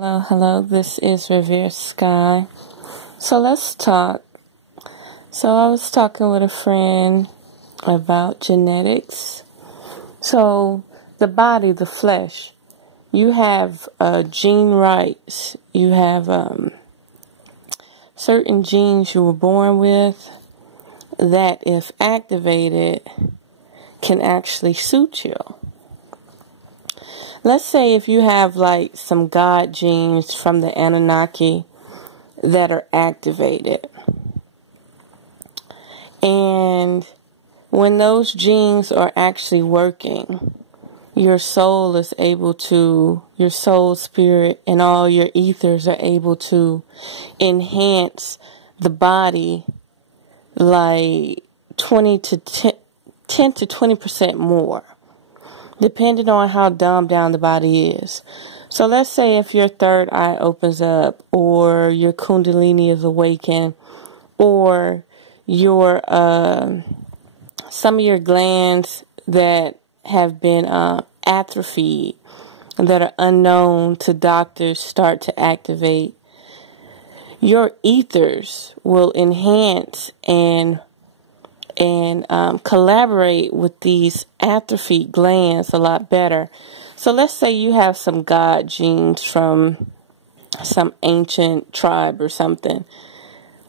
Hello, this is Revere Sky. So let's talk. So I was talking with a friend about genetics. So the body, the flesh, you have gene rights. You have certain genes you were born with that, if activated, can actually suit you. Let's say if you have like some God genes from the Anunnaki that are activated. And when those genes are actually working, your soul is able to, your soul, spirit, and all your ethers are able to enhance the body like 10 to 20% more, depending on how dumbed down the body is. So let's say if your third eye opens up, or your kundalini is awakened, or your some of your glands that have been atrophied, that are unknown to doctors, start to activate. Your ethers will enhance and collaborate with these atrophied glands a lot better. So let's say you have some God genes from some ancient tribe or something,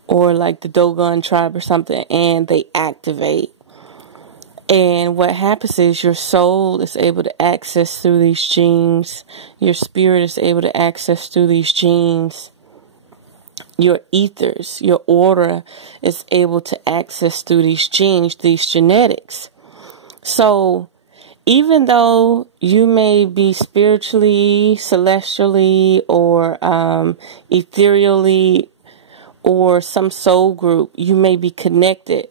or like the Dogon tribe or something, and they activate. And what happens is your soul is able to access through these genes. Your spirit is able to access through these genes. Your ethers, your aura is able to access through these genes, these genetics. So even though you may be spiritually, celestially, or ethereally, or some soul group, you may be connected,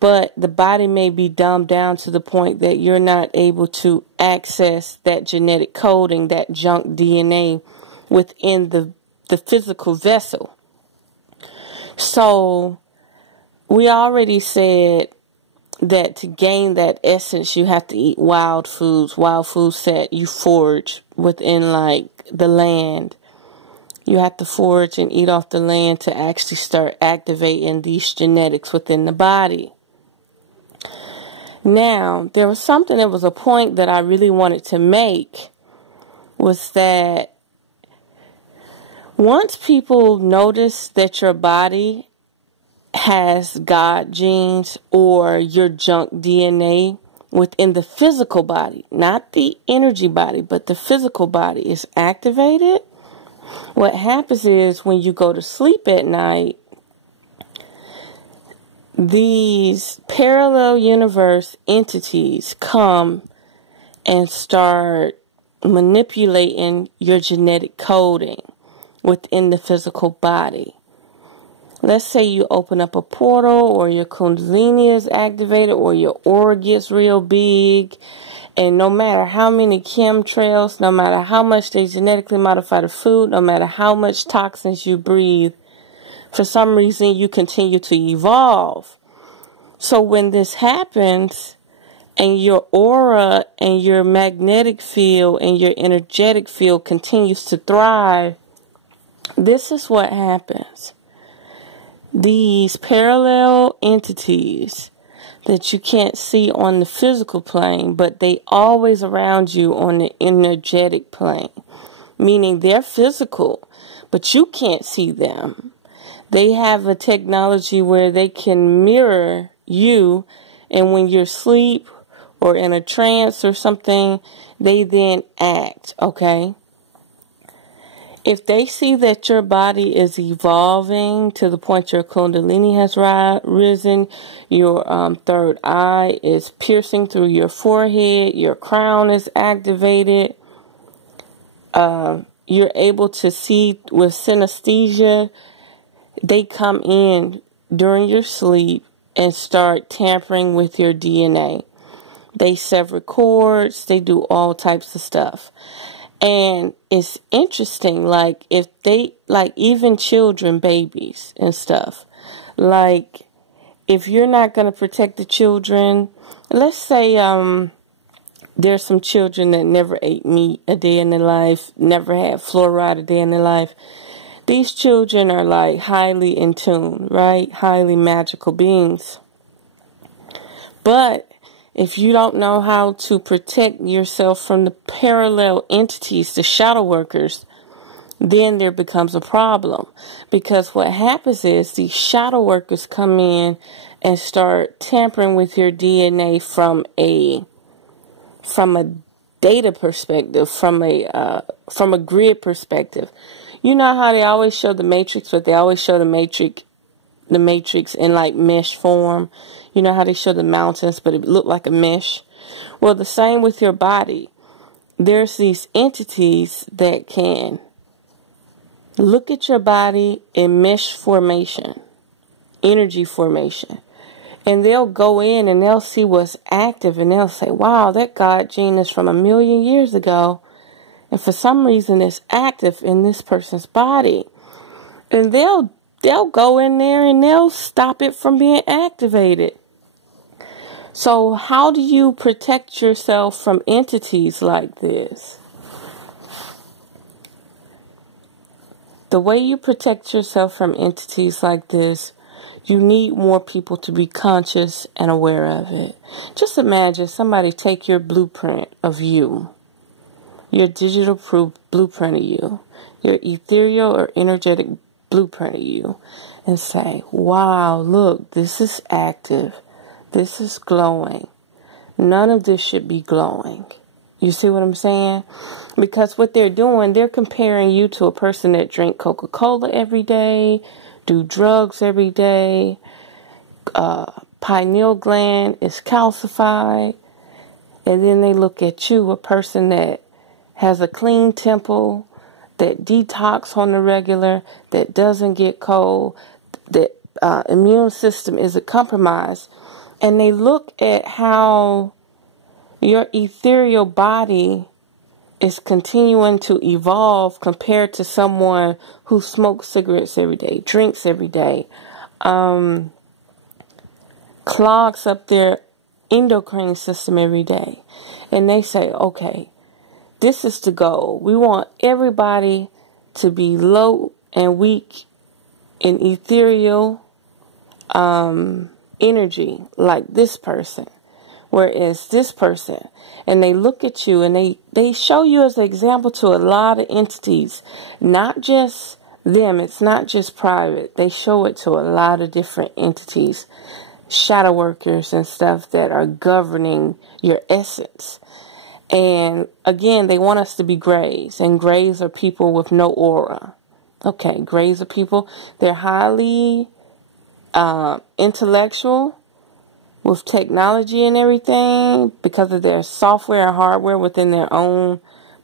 but the body may be dumbed down to the point that you're not able to access that genetic coding, that junk DNA within the physical vessel. So we already said that to gain that essence, you have to eat wild foods that you forage within like the land. You have to forage and eat off the land to actually start activating these genetics within the body. Now, there was something that was a point that I really wanted to make, was that once people notice that your body has God genes or your junk DNA within the physical body, not the energy body, but the physical body is activated, what happens is when you go to sleep at night, these parallel universe entities come and start manipulating your genetic coding within the physical body. Let's say you open up a portal, or your kundalini is activated, or your aura gets real big, and no matter how many chemtrails, no matter how much they genetically modify the food, no matter how much toxins you breathe, for some reason you continue to evolve. So when this happens, and your aura and your magnetic field and your energetic field continues to thrive, this is what happens. These parallel entities that you can't see on the physical plane, but they always around you on the energetic plane, meaning they're physical, but you can't see them. They have a technology where they can mirror you, and when you're asleep or in a trance or something, they then act, okay? If they see that your body is evolving to the point your kundalini has risen, your third eye is piercing through your forehead, your crown is activated, you're able to see with synesthesia, they come in during your sleep and start tampering with your DNA. They sever cords, they do all types of stuff. And it's interesting, like, if they, like, even children, babies and stuff, like, if you're not going to protect the children, let's say There's some children that never ate meat a day in their life, never had fluoride a day in their life. These children are like highly in tune, right? Highly magical beings. But if you don't know how to protect yourself from the parallel entities, the shadow workers, then there becomes a problem. Because what happens is these shadow workers come in and start tampering with your DNA from a data perspective, from a grid perspective. You know how they always show the matrix, but they always show the matrix in like mesh form. You know how they show the mountains, but it looked like a mesh. Well, the same with your body. There's these entities that can look at your body in mesh formation, energy formation. And they'll go in and they'll see what's active and they'll say, wow, that God gene is from 1,000,000 years ago. And for some reason it's active in this person's body. And they'll go in there and they'll stop it from being activated. So how do you protect yourself from entities like this? The way you protect yourself from entities like this, you need more people to be conscious and aware of it. Just imagine somebody take your blueprint of you, your digital blueprint of you, your ethereal or energetic blueprint of you, and say, wow, look, this is active. This is glowing. None of this should be glowing. You see what I'm saying? Because what they're doing, they're comparing you to a person that drink Coca-Cola every day, do drugs every day, pineal gland is calcified, and then they look at you, a person that has a clean temple, that detox on the regular, that doesn't get cold, that immune system isn't compromised, and they look at how your ethereal body is continuing to evolve compared to someone who smokes cigarettes every day, drinks every day, clogs up their endocrine system every day. And they say, okay, this is the goal. We want everybody to be low and weak in ethereal energy like this person. Whereas this person, and they look at you and they show you as an example to a lot of entities, not just them, it's not just private. They show it to a lot of different entities, shadow workers and stuff that are governing your essence. And again, they want us to be grays, and grays are people with no aura. Okay, grays are people, they're highly intellectual, with technology and everything because of their software and hardware within their own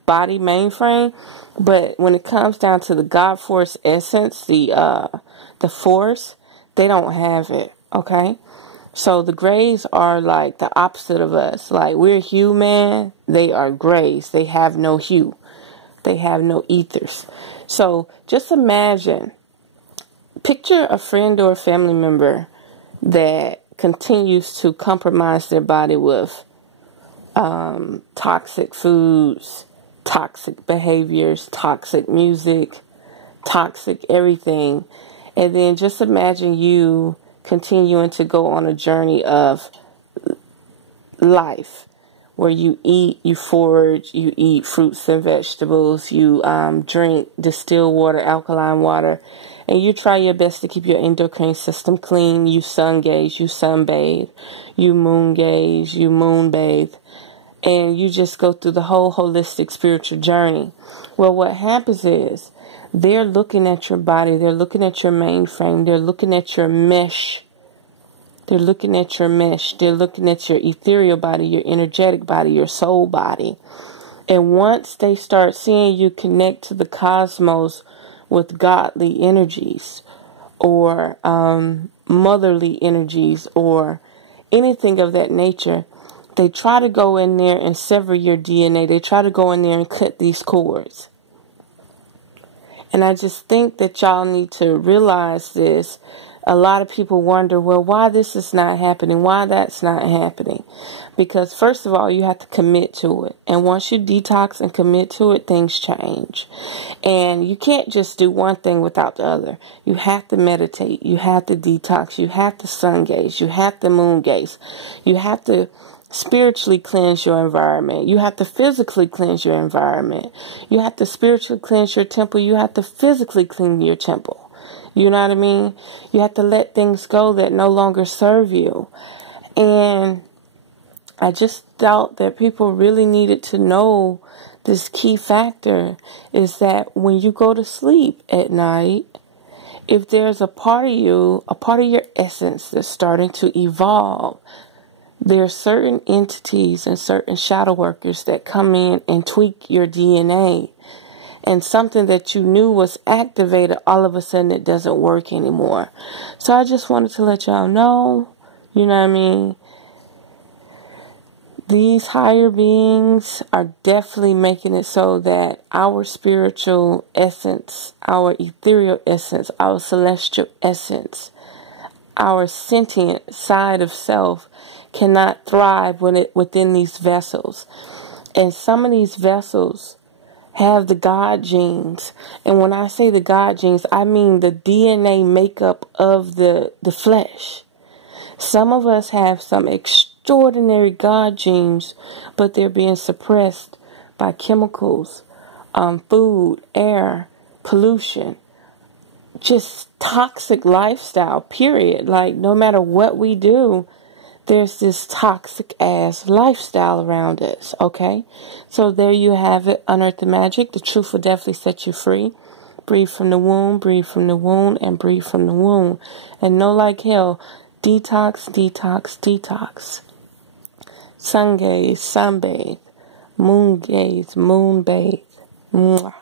body mainframe. But when it comes down to the God Force essence, the force, they don't have it. Okay, so the grays are like the opposite of us. Like we're human, they are grays. They have no hue. They have no ethers. So just imagine, picture a friend or a family member that continues to compromise their body with toxic foods, toxic behaviors, toxic music, toxic everything. And then just imagine you continuing to go on a journey of life where you eat, you forage, you eat fruits and vegetables, you drink distilled water, alkaline water, and you try your best to keep your endocrine system clean. You sun gaze, you sunbathe, you moon gaze, you moon bathe, and you just go through the whole holistic spiritual journey. Well, what happens is they're looking at your body, they're looking at your mainframe, they're looking at your mesh. They're looking at your mesh. They're looking at your ethereal body, your energetic body, your soul body. And once they start seeing you connect to the cosmos with godly energies or motherly energies or anything of that nature, they try to go in there and sever your DNA. They try to go in there and cut these cords. And I just think that y'all need to realize this. a lot of people wonder, well, why this is not happening, why that's not happening. Because first of all, you have to commit to it. And once you detox and commit to it, things change. And you can't just do one thing without the other. You have to meditate. You have to detox. You have to sun gaze. You have to moon gaze. You have to spiritually cleanse your environment. You have to physically cleanse your environment. You have to spiritually cleanse your temple. You have to physically clean your temple. You know what I mean? You have to let things go that no longer serve you. And I just thought that people really needed to know this key factor is that when you go to sleep at night, if there's a part of you, a part of your essence that's starting to evolve, there are certain entities and certain shadow workers that come in and tweak your DNA. And something that you knew was activated, all of a sudden it doesn't work anymore. So I just wanted to let y'all know, you know what I mean? These higher beings are definitely making it so that our spiritual essence, our ethereal essence, our celestial essence, our sentient side of self cannot thrive within these vessels. And some of these vessels have the God genes. And when I say the God genes, I mean the DNA makeup of the flesh. Some of us have some extraordinary God genes, but they're being suppressed by chemicals, food, air, pollution, just toxic lifestyle, period. Like, no matter what we do, there's this toxic ass lifestyle around us, okay? So there you have it. Unearth the magic. The truth will definitely set you free. Breathe from the womb, breathe from the wound, and breathe from the womb. And know like hell, detox, detox, detox. Sun gaze, sunbathe. Moon gaze, moon bathe. Mwah.